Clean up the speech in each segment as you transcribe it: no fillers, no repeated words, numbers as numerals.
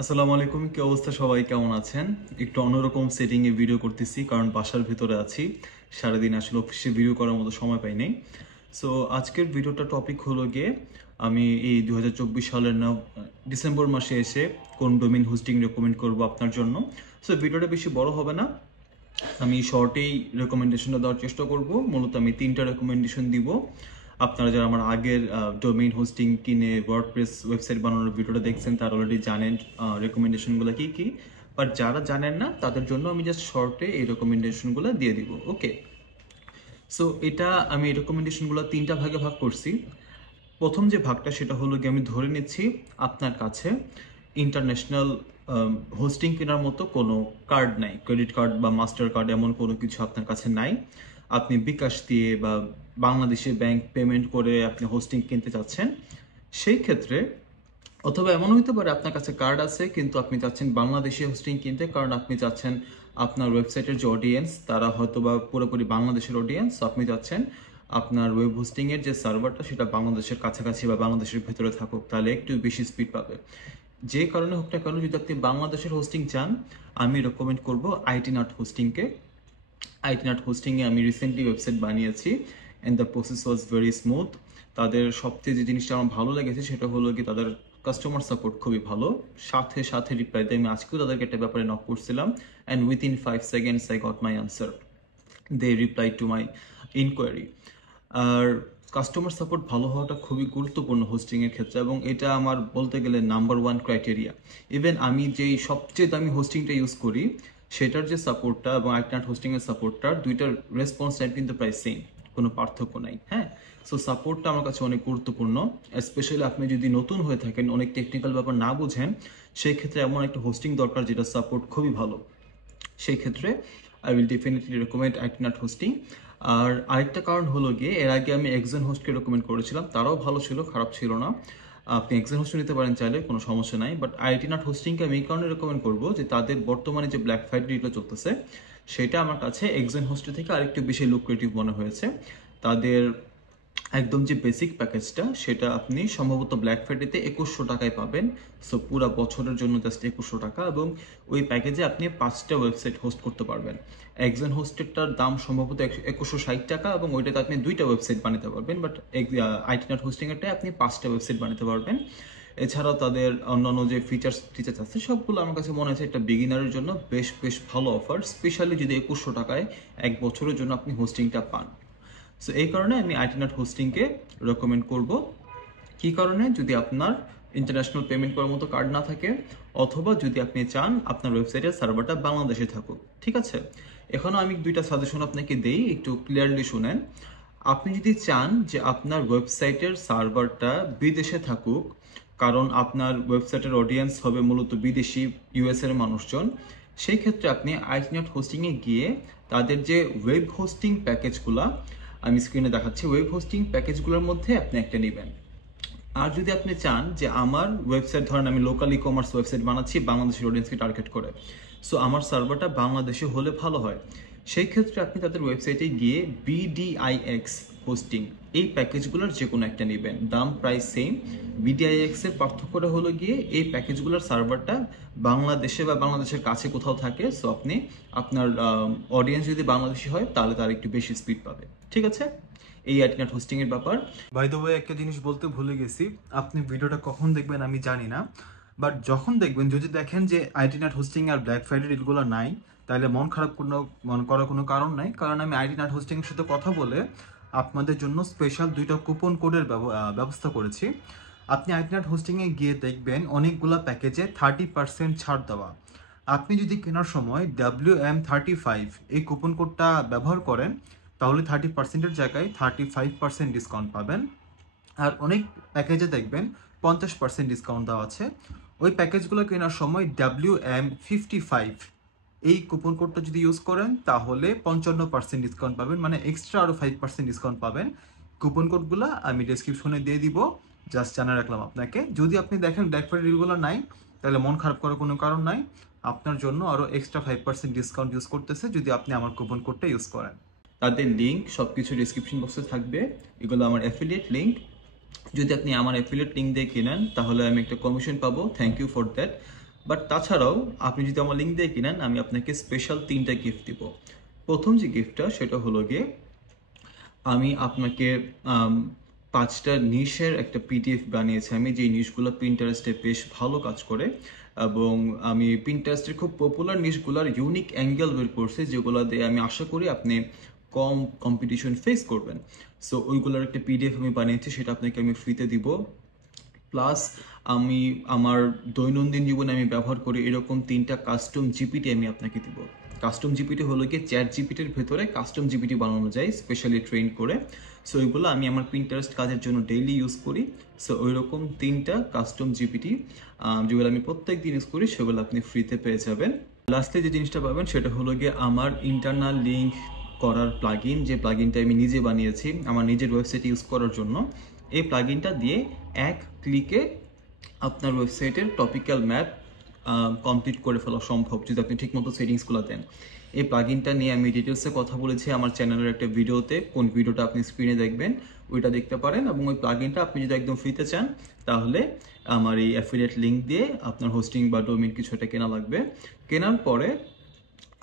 আসসালামু আলাইকুম, কি অবস্থা? সবাই কেমন আছেন? একটু অন্যরকম সেটিং এ ভিডিও করতেছি কারণ বাসার ভিতরে আছি। সারাদিন আসলে অফিসে ভিডিও করার মতো সময় পাই নাই। সো আজকের ভিডিওটা টপিক হলো গিয়ে আমি এই 2024 সালের ডিসেম্বর মাসে এসে কোন ডোমেইন হোস্টিং রেকমেন্ড করব আপনার জন্য। সো ভিডিওটা বেশি বড় হবে না, আমি শর্টেই রেকমেন্ডেশনটা দেওয়ার চেষ্টা করব। মূলত আমি 3টা রেকমেন্ডেশন দিব। আপনারা যারা আমার আগের ডোমেইন হোস্টিং কিনে ওয়ার্ডপ্রেস ওয়েবসাইট বানানোর ভিডিওটা দেখছেন তারা অলরেডি জানেন রেকমেন্ডেশনগুলো কি কি। বাট যারা জানেন না তাদের জন্য আমি জাস্ট শর্টে এই রেকমেন্ডেশনগুলো দিয়ে দিব। ওকে, সো এটা আমি এই রেকমেন্ডেশনগুলো 3টা ভাগে ভাগ করছি। প্রথম যে ভাগটা সেটা হলো গিয়ে আমি ধরে নিচ্ছি আপনার কাছে ইন্টারন্যাশনাল হোস্টিং কেনার মতো কোনো কার্ড নাই, ক্রেডিট কার্ড বা মাস্টার কার্ড এমন কোনো কিছু আপনার কাছে নাই। আপনি বিকাশ দিয়ে বা বাংলাদেশে ব্যাংক পেমেন্ট করে আপনি হোস্টিং কিনতে চাচ্ছেন। সেই ক্ষেত্রে অথবা এমন হতে পারে আপনার কাছে কার্ড আছে কিন্তু আপনি চাচ্ছেন বাংলাদেশে হোস্টিং কিনতে, কারণ আপনি চাচ্ছেন আপনার ওয়েবসাইটের যে অডিয়েন্স তারা হয়তো বা পুরোপুরি বাংলাদেশের অডিয়েন্স। আপনি চাচ্ছেন আপনার ওয়েব হোস্টিং এর যে সার্ভারটা সেটা বাংলাদেশের কাছাকাছি বা বাংলাদেশের ভেতরে থাকুক, তাহলে একটু বেশি স্পিড পাবে। যে কারণে হোক না কেন, যদি আপনি বাংলাদেশের হোস্টিং চান আমি রেকমেন্ড করব আইটি নাট হোস্টিংকে। আইটি নাট হোস্টিংয়ে আমি রিসেন্টলি ওয়েবসাইট বানিয়েছি and the process was very smooth. তাদের সবচেয়ে যে জিনিসটা আমার ভালো লেগেছে সেটা হলো কি তাদের কাস্টমার সাপোর্ট খুবই ভালো, সাথে সাথে রিপ্লাই দেয়। আমি আজকেও তাদেরকে একটা ব্যাপারে নক করছিলাম and within 5 seconds I got my answer, they reply to my inquiry. আর কাস্টমার সাপোর্ট ভালো হওয়াটা খুবই গুরুত্বপূর্ণ হোস্টিংয়ের ক্ষেত্রে, এবং এটা আমার বলতে গেলে নাম্বার ওয়ান ক্রাইটেরিয়া। ইভেন আমি যেই সবচেয়ে দামি হোস্টিংটা ইউজ করি সেটার যে সাপোর্টটা এবং আইকনাট হোস্টিংয়ের সাপোর্টটার দুইটার রেসপন্স টাইম কিন্তু প্রায় সেম, কোনো পার্থক্য নাই। হ্যাঁ, সো সাপোর্টটা আমার কাছে অনেক গুরুত্বপূর্ণ। স্পেশালি আপনি যদি নতুন হয়ে থাকেন, অনেক টেকনিক্যাল ব্যাপার না বুঝেন, সেই ক্ষেত্রে এমন একটা হোস্টিং দরকার যেটা সাপোর্ট খুবই ভালো। সেই ক্ষেত্রে আই উইল ডেফিনেটলি রেকমেন্ড আইটিনাট হোস্টিং। আর আরেকটা কারণ হলো গিয়ে এর আগে আমি এক্সেন হোস্টকে রেকমেন্ড করেছিলাম, তারাও ভালো ছিল, খারাপ ছিল না। আপনি এক্সেন হোস্ট নিতে পারেন চাইলে, কোনো সমস্যা নাই। বাট আইটিনাট হোস্টিংকে আমি এই কারণে রেকমেন্ড করবো যে তাদের বর্তমানে যে ব্ল্যাক ফ্রাইডেটা চলতেছে সেটা আমার কাছে এক্সেন হোস্টের থেকে আরেকটু বেশি লুক্রেটিভ মনে হয়েছে। তাদের একদম যে বেসিক প্যাকেজটা সেটা আপনি সম্ভবত ব্ল্যাক ফ্রাইডেতে 2100 টাকায় পাবেন। সো পুরো বছরের জন্য জাস্ট 2100 টাকা, এবং ওই প্যাকেজে আপনি 5টা ওয়েবসাইট হোস্ট করতে পারবেন। একজন হোস্টেরটার দাম সম্ভবত 2160 টাকা, এবং ওইটাতে আপনি 2টা ওয়েবসাইট বানাতে পারবেন। বাট আইটিনাট হোস্টিং এরটাই আপনি 5টা ওয়েবসাইট বানাতে পারবেন। এছাড়াও তাদের অন্যান্য যে ফিচার্স টিচার্স আছে সবগুলো আমার কাছে মনে হচ্ছে একটা বিগিনারের জন্য বেশ বেশ ভালো অফার, স্পেশালি যদি 2100 টাকায় 1 বছরের জন্য আপনি হোস্টিংটা পান। সো এই কারণে আমি আইটিনাট হোস্টিংকে রেকমেন্ড করব। কি কারণে? যদি আপনার ইন্টারন্যাশনাল পেমেন্ট করার মতো কার্ড না থাকে, অথবা যদি আপনি চান আপনার ওয়েবসাইটের সার্ভারটা বাংলাদেশে থাকুক। ঠিক আছে, এখনও আমি 2টা সাজেশন আপনাকে দেই, একটু ক্লিয়ারলি শুনেন। আপনি যদি চান যে আপনার ওয়েবসাইটের সার্ভারটা বিদেশে থাকুক, কারণ আপনার ওয়েবসাইটের অডিয়েন্স হবে মূলত বিদেশি ইউএস এর মানুষজন, সেই ক্ষেত্রে আপনি আইটিনাট হোস্টিংয়ে গিয়ে তাদের যে ওয়েব হোস্টিং প্যাকেজগুলো আমি স্ক্রিনে দেখাচ্ছি, ওয়েব হোস্টিং প্যাকেজগুলোর মধ্যে আপনি একটা নেবেন। আর যদি আপনি চান যে আমার ওয়েবসাইট, ধরেন আমি লোকাল ই কমার্স ওয়েবসাইট বানাচ্ছি বাংলাদেশের অডিয়েন্সকে টার্গেট করে, সো আমার সার্ভারটা বাংলাদেশে হলে ভালো হয়, সেই ক্ষেত্রে আপনি তাদের ওয়েবসাইটে গিয়ে বিডিআইএক্স হোস্টিং এই প্যাকেজগুলোর যে কোনো একটা নেবেন, দাম প্রায় সেম। বিডিআইএক্স এর পার্থক্যটা হলো গিয়ে এই প্যাকেজগুলোর সার্ভারটা বাংলাদেশে বা বাংলাদেশের কাছে কোথাও থাকে, সো আপনি আপনার অডিয়েন্স যদি বাংলাদেশি হয় তাহলে তার একটু বেশি স্পিড পাবে। ঠিক আছে, এই আইটিনাট হোস্টিং এর ব্যাপার। বাই দ্য ওয়ে, একটা জিনিস বলতে ভুলে গেছি, আপনি ভিডিওটা কখন দেখবেন আমি জানি না, বাট যখন দেখবেন, যদি দেখেন যে আইটিনাট হোস্টিং আর ব্ল্যাক ফ্রাইডে ডিলগুলো নাই, তাহলে মন করার কোনো কারণ নাই, কারণ আমি আইটিনাট হোস্টিং এর সাথে কথা বলে আপনাদের জন্য স্পেশাল 2টা কুপন কোডের ব্যবস্থা করেছি। আপনি আইটিনাট হোস্টিংয়ে গিয়ে দেখবেন অনেকগুলো প্যাকেজে 30% ছাড় দেওয়া। আপনি যদি কেনার সময় WM35 এই কুপন কোডটা ব্যবহার করেন তাহলে 30%-এর জায়গায় 35% ডিসকাউন্ট পাবেন। আর অনেক প্যাকেজে দেখবেন 50% ডিসকাউন্ট দেওয়া আছে। ওই প্যাকেজগুলো কেনার সময় WM55 এই কুপন কোডটা যদি ইউজ করেন তাহলে 55% ডিসকাউন্ট পাবেন, মানে এক্সট্রা আরও 5% ডিসকাউন্ট পাবেন। কুপন কোডগুলো আমি ডেসক্রিপশনে দিয়ে দিব, জাস্ট জানা রাখলাম আপনাকে। যদি আপনি দেখেন ব্ল্যাক ফ্রাইডে ডিলগুলো নাই, তাহলে মন খারাপ করার কোনো কারণ নাই, আপনার জন্য আরও এক্সট্রা 5% ডিসকাউন্ট ইউজ করতেছে যদি আপনি আমার কুপন কোডটা ইউজ করেন। তাদের লিঙ্ক সব কিছু ডিসক্রিপশন বক্সে থাকবে, এগুলো আমার অ্যাফিলিয়েট লিঙ্ক। যদি আপনি আমার অ্যাফিলিয়েট লিঙ্ক দিয়ে কেনেন তাহলে আমি একটা কমিশন পাবো, thank you for that. But তাছাড়াও আপনি যদি আমার লিঙ্ক দিয়ে কিনেন, আমি আপনাকে স্পেশাল 3টা গিফট দিব। প্রথম যে গিফটটা সেটা হলো গিয়ে আমি আপনাকে 5টা নিশের একটা পিডিএফ বানিয়েছি আমি, যে নিশগুলো পিন্টারেস্টে বেশ ভালো কাজ করে, এবং আমি পিন্টারেস্টের খুব পপুলার নিশগুলোর ইউনিক অ্যাঙ্গেল বের করছি, যেগুলো দিয়ে আমি আশা করি আপনি কম কম্পিটিশন ফেস করবেন। সো ওইগুলোর একটা পিডিএফ আমি বানিয়েছি, সেটা আপনাকে আমি ফ্রিতে দিব। প্লাস আমি আমার দৈনন্দিন জীবনে আমি ব্যবহার করি এরকম 3টা কাস্টম জিপিটি আমি আপনাকে দিব। কাস্টম জিপিটি হলো গিয়ে চ্যাট জিপিটির ভেতরে কাস্টম জিপিটি বানানো যায় স্পেশালি ট্রেন করে। সো ওইগুলো আমি আমার পিন্টারেস্ট কাজের জন্য ডেইলি ইউজ করি। সো ওই রকম 3টা কাস্টম জিপিটি যেগুলো আমি প্রত্যেক দিন ইউজ করি, সেগুলো আপনি ফ্রিতে পেয়ে যাবেন। লাস্টে যে জিনিসটা পাবেন সেটা হলো গিয়ে আমার ইন্টারনাল লিঙ্ক করার প্লাগইন, যে প্লাগইনটা আমি নিজে বানিয়েছি আমার নিজের ওয়েবসাইট ইউজ করার জন্য। এই প্লাগইনটা দিয়ে এক ক্লিকে আপনার ওয়েবসাইটের টপিক্যাল ম্যাপ কমপ্লিট করে ফেলা সম্ভব যদি আপনি ঠিকমতো সেটিংসগুলো দেন। এই প্লাগইনটা নিয়ে আমি ডিটেলসে কথা বলেছি আমার চ্যানেলের একটা ভিডিওতে, কোন ভিডিওটা আপনি স্ক্রিনে দেখবেন ওইটা দেখতে পারেন। এবং ওই প্লাগইনটা আপনি যদি একদম ফ্রিতে চান, তাহলে আমার এই অ্যাফিলিয়েট লিঙ্ক দিয়ে আপনার হোস্টিং বা ডোমেইন কিছু একটা কেনা লাগবে। কেনার পরে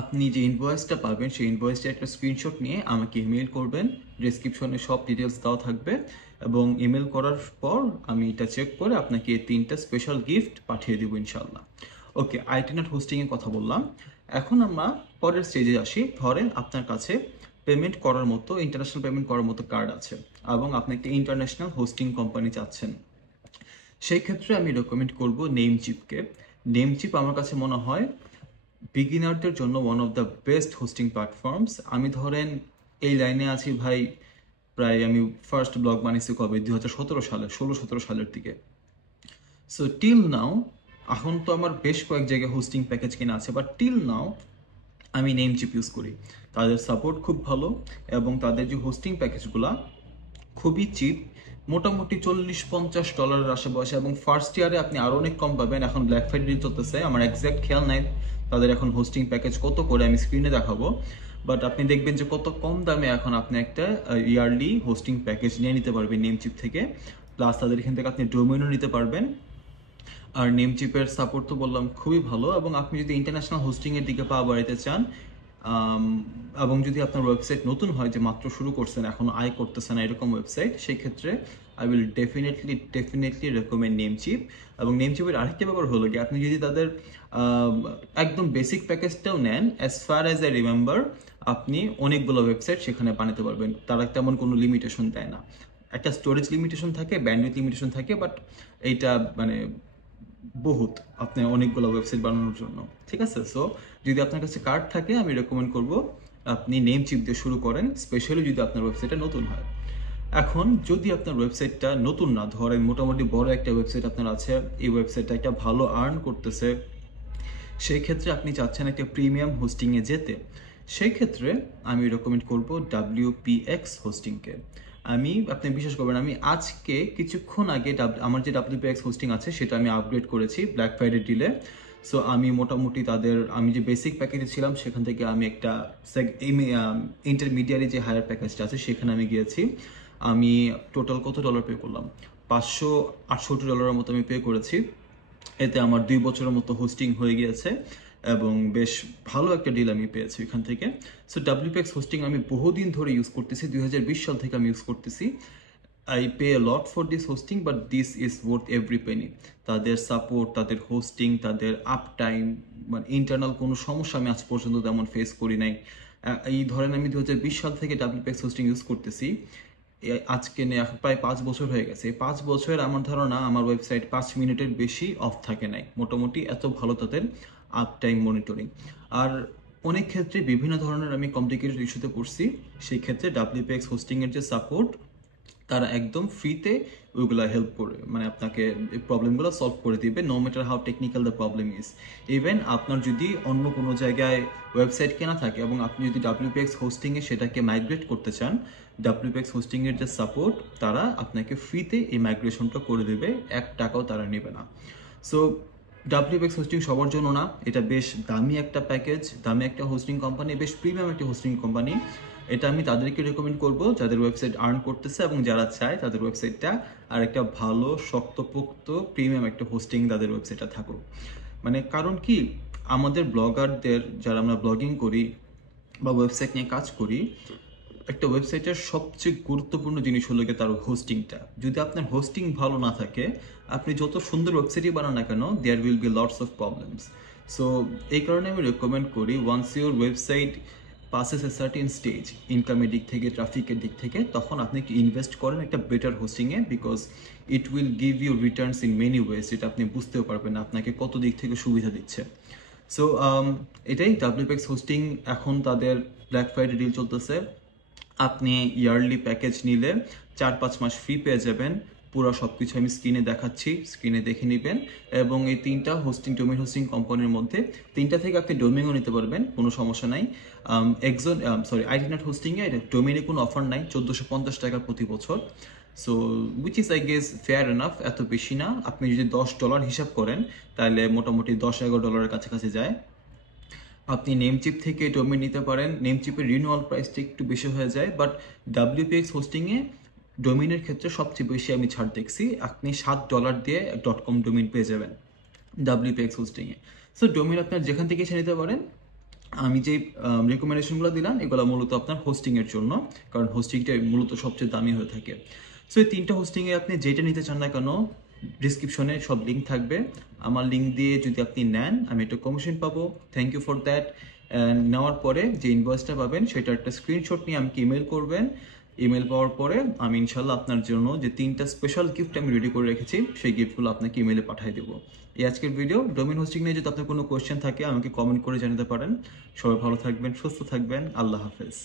আপনি যে ইনভয়েসটা পাবেন সেই ইনভয়েসটা একটা স্ক্রিনশট নিয়ে আমাকে ইমেল করবেন, ডেসক্রিপশনে সব ডিটেলস দেওয়া থাকবে, এবং ইমেল করার পর আমি এটা চেক করে আপনাকে এই 3টা স্পেশাল গিফট পাঠিয়ে দেবো ইনশাল্লাহ। ওকে, আইটিনেট হোস্টিংয়ের কথা বললাম, এখন আমরা পরের স্টেজে আসি। ধরেন আপনার কাছে পেমেন্ট করার মতো, ইন্টারন্যাশনাল পেমেন্ট করার মতো কার্ড আছে এবং আপনি একটা ইন্টারন্যাশনাল হোস্টিং কোম্পানি চাচ্ছেন। সেই ক্ষেত্রে আমি রেকমেন্ড করব নেমচিপকে। নেমচিপ আমার কাছে মনে হয় বিগিনারদের জন্য one of the best hosting platforms. আমি ধরেন এই লাইনে আছি ভাই, প্রায় আমি ফার্স্ট ব্লগ বানিয়েছি কবে, 2017 সালে, 16-17 সালের দিকে। সো টিল নাও, এখন তো আমার বেশ কয়েক জায়গায় হোস্টিং প্যাকেজ কিনা আছে, বাট টিল নাও আমি নেমচিপ ইউজ করি। তাদের সাপোর্ট খুব ভালো এবং তাদের যে হোস্টিং প্যাকেজগুলা খুবই চিপ, মোটামুটি $40-50 আশেপাশে, এবং ফার্স্ট ইয়ারে আপনি আরো অনেক কম পাবেন। এখন ব্ল্যাক ফ্রাইডে চলতেছে, আমার এক্সাক্ট খেয়াল নাই তাদের এখন হোস্টিং প্যাকেজ কত করে, আমি স্ক্রিনে দেখাবো। বাট আপনি দেখবেন যে কত কম দামে এখন আপনি একটা ইয়ারলি হোস্টিং প্যাকেজ নিয়ে নিতে পারবেন নেমচিপ থেকে। প্লাস তাদের এখান থেকে আপনি ডোমেইনও নিতে পারবেন। আর নেমচিপের সাপোর্ট তো বললাম খুবই ভালো, এবং আপনি যদি ইন্টারন্যাশনাল হোস্টিংয়ের দিকে পা বাড়াতে চান, এবং যদি আপনার ওয়েবসাইট নতুন হয়, যে মাত্র শুরু করছেন এখনো আয় করতেছেন না এরকম ওয়েবসাইট, সেই ক্ষেত্রে I will definitely recommend Namecheap. এবং নেমচিপের আরেকটা ব্যাপার হলো কি, আপনি যদি তাদের একদম বেসিক প্যাকেজটাও নেন, as far as I remember, আপনি অনেকগুলো ওয়েবসাইট সেখানে বানাতে পারবেন। তারা তেমন কোনো লিমিটেশন দেয় না। একটা স্টোরেজ লিমিটেশন থাকে, ব্যান্ডউইথ লিমিটেশন থাকে, বাট এইটা মানে বহুত আপনি অনেকগুলো ওয়েবসাইট বানানোর জন্য, ঠিক আছে। সো যদি আপনার কাছে কার্ড থাকে, আমি রেকমেন্ড করব আপনি নেমচিপ দিয়ে শুরু করেন, স্পেশালি যদি আপনার ওয়েবসাইটটা নতুন হয়। এখন যদি আপনার ওয়েবসাইটটা নতুন না, ধরেন মোটামুটি বড় একটা ওয়েবসাইট আপনার আছে, এই ওয়েবসাইটটা একটা ভালো আর্ন করতেছে, সেই ক্ষেত্রে আপনি চাচ্ছেন একটা প্রিমিয়াম হোস্টিংয়ে যেতে, সেই ক্ষেত্রে আমি রেকমেন্ড করব WPX হোস্টিংকে। আপনি বিশ্বাস করবেন, আমি আজকে কিছুক্ষণ আগে আমার যে WPX হোস্টিং আছে সেটা আমি আপগ্রেড করেছি ব্ল্যাক ফ্রাইডে ডিলে। সো আমি মোটামুটি আমি যে বেসিক প্যাকেজে ছিলাম সেখান থেকে আমি একটা ইন্টারমিডিয়ারি যে হায়ার প্যাকেজটা আছে সেখানে আমি গিয়েছি। আমি টোটাল কত ডলার পে করলাম, $568 মতো আমি পে করেছি। এতে আমার 2 বছরের মতো হোস্টিং হয়ে গিয়েছে এবং বেশ ভালো একটা ডিল আমি পেয়েছি এখান থেকে। সো WPX হোস্টিং আমি বহুদিন ধরে ইউজ করতেছি, 2020 সাল থেকে আমি ইউজ করতেছি। I pay A lot for this hosting, but this is worth every Penney. তাদের সাপোর্ট, তাদের হোস্টিং, তাদের আপ টাইম, মানে ইন্টারনাল কোনো সমস্যা আমি আজ পর্যন্ত তেমন ফেস করি নাই। এই ধরেন আমি 2020 সাল থেকে WPX হোস্টিং ইউজ করতেছি, আজকে নিয়ে এখন প্রায় 5 বছর হয়ে গেছে। 5 বছরের আমার ধারণা আমার ওয়েবসাইট 5 মিনিটের বেশি অফ থাকে নাই, মোটামুটি এত ভালো তাদের আপ টাইম মনিটরিং। আর অনেক ক্ষেত্রে বিভিন্ন ধরনের আমি কমপ্লিকেটেড ইস্যুতে পড়ছি, সেই ক্ষেত্রে WPX হোস্টিংয়ের যে সাপোর্ট, তারা একদম ফ্রিতে ওইগুলো হেল্প করে, মানে আপনাকে এই প্রবলেমগুলো সলভ করে দিবে, no matter how technical the problem is. Even আপনার যদি অন্য কোনো জায়গায় ওয়েবসাইট কেনা থাকে এবং আপনি যদি WPX হোস্টিংয়ে সেটাকে মাইগ্রেট করতে চান, WPX হোস্টিংয়ের যে সাপোর্ট, তারা আপনাকে ফ্রিতে এই মাইগ্রেশনটা করে দেবে, $1 তারা নেবে না। সো WPX হোস্টিং সবার জন্য না, এটা বেশ দামি একটা প্যাকেজ, দামি একটা হোস্টিং কোম্পানি, বেশ প্রিমিয়াম একটা হোস্টিং কোম্পানি। এটা আমি তাদেরকে রেকমেন্ড করব যাদের ওয়েবসাইট আর্ন করতেছে এবং যারা চায় তাদের ওয়েবসাইটটা আর একটা ভালো শক্তপোক্ত প্রিমিয়াম একটা হোস্টিং তাদের ওয়েবসাইটটা থাকুক। মানে কারণ কি, আমাদের ব্লগারদের যারা আমরা ব্লগিং করি বা ওয়েবসাইট নিয়ে কাজ করি, একটা ওয়েবসাইটের সবচেয়ে গুরুত্বপূর্ণ জিনিস হলো গিয়ে তার হোস্টিংটা। যদি আপনার হোস্টিং ভালো না থাকে, আপনি যত সুন্দর ওয়েবসাইটই বানান না কেন, there will be lots of problems. So এই কারণে আমি রেকমেন্ড করি, once your website passes a certain stage, ইনকামের দিক থেকে, ট্রাফিকের দিক থেকে, তখন আপনি কি ইনভেস্ট করেন একটা বেটার হোস্টিংয়ে, because it will give you returns in many ways. এটা আপনি বুঝতেও পারবেন না আপনাকে কত দিক থেকে সুবিধা দিচ্ছে। সো এটাই WPX হোস্টিং। এখন তাদের ব্ল্যাক ফ্রাইডে ডিল চলতেছে। আপনি ইয়ারলি প্যাকেজ নিলে 4-5 মাস ফ্রি পেয়ে যাবেন। পুরো সব কিছু আমি স্ক্রিনে দেখাচ্ছি, স্ক্রিনে দেখে নেবেন। এবং এই 3টা হোস্টিং, ডোমেইন হোস্টিং কোম্পানির মধ্যে 3টা থেকে আপনি ডোমেইনও নিতে পারবেন, কোনো সমস্যা নাই। আইডিনাট হোস্টিংয়ে ডোমেইনে কোনো অফার নাই, 1450 টাকা প্রতি বছর। So which is I guess fair enough, এত বেশি না। আপনি যদি $10 হিসাব করেন তাহলে মোটামুটি $10-11 কাছাকাছি যায়। আপনি নেমচিপ থেকে ডোমেইন নিতে পারেন, নেমচিপের রিনিউয়াল প্রাইসটা একটু বেশি হয়ে যায়, বাট WPX হোস্টিংয়ে ডোমেইনের ক্ষেত্রে সবচেয়ে বেশি আমি ছাড় দেখছি। আপনি $7 দিয়ে .com ডোমেইন পেয়ে যাবেন WPX হোস্টিংয়ে। সো ডোমেইন আপনার যেখান থেকে এসে নিতে পারেন। আমি যে রেকমেন্ডেশনগুলো দিলাম এগুলো মূলত আপনার হোস্টিংয়ের জন্য, কারণ হোস্টিংটা মূলত সবচেয়ে দামি হয়ে থাকে। সো এই 3টা হোস্টিংয়ে আপনি যেটা নিতে চান না কেন, ডিসক্রিপশনে সব লিঙ্ক থাকবে। আমার লিঙ্ক দিয়ে যদি আপনি নেন, আমি একটা কমিশন পাবো, থ্যাংক ইউ ফর দ্যাট। নেওয়ার পরে যে ইনভয়েসটা পাবেন সেটা একটা স্ক্রিনশট নিয়ে আমাকে ইমেল করবেন। ইমেল পাওয়ার পরে আমি ইনশাল্লাহ আপনার জন্য যে 3টা স্পেশাল গিফট আমি রেডি করে রেখেছি, সেই গিফটগুলো আপনাকে ইমেলে পাঠিয়ে দেবো। এই আজকের ভিডিও। ডোমেইন হোস্টিং নিয়ে যদি আপনার কোনো কোয়েশ্চেন থাকে আমাকে কমেন্ট করে জানাতে পারেন। সবাই ভালো থাকবেন, সুস্থ থাকবেন। আল্লাহ হাফেজ।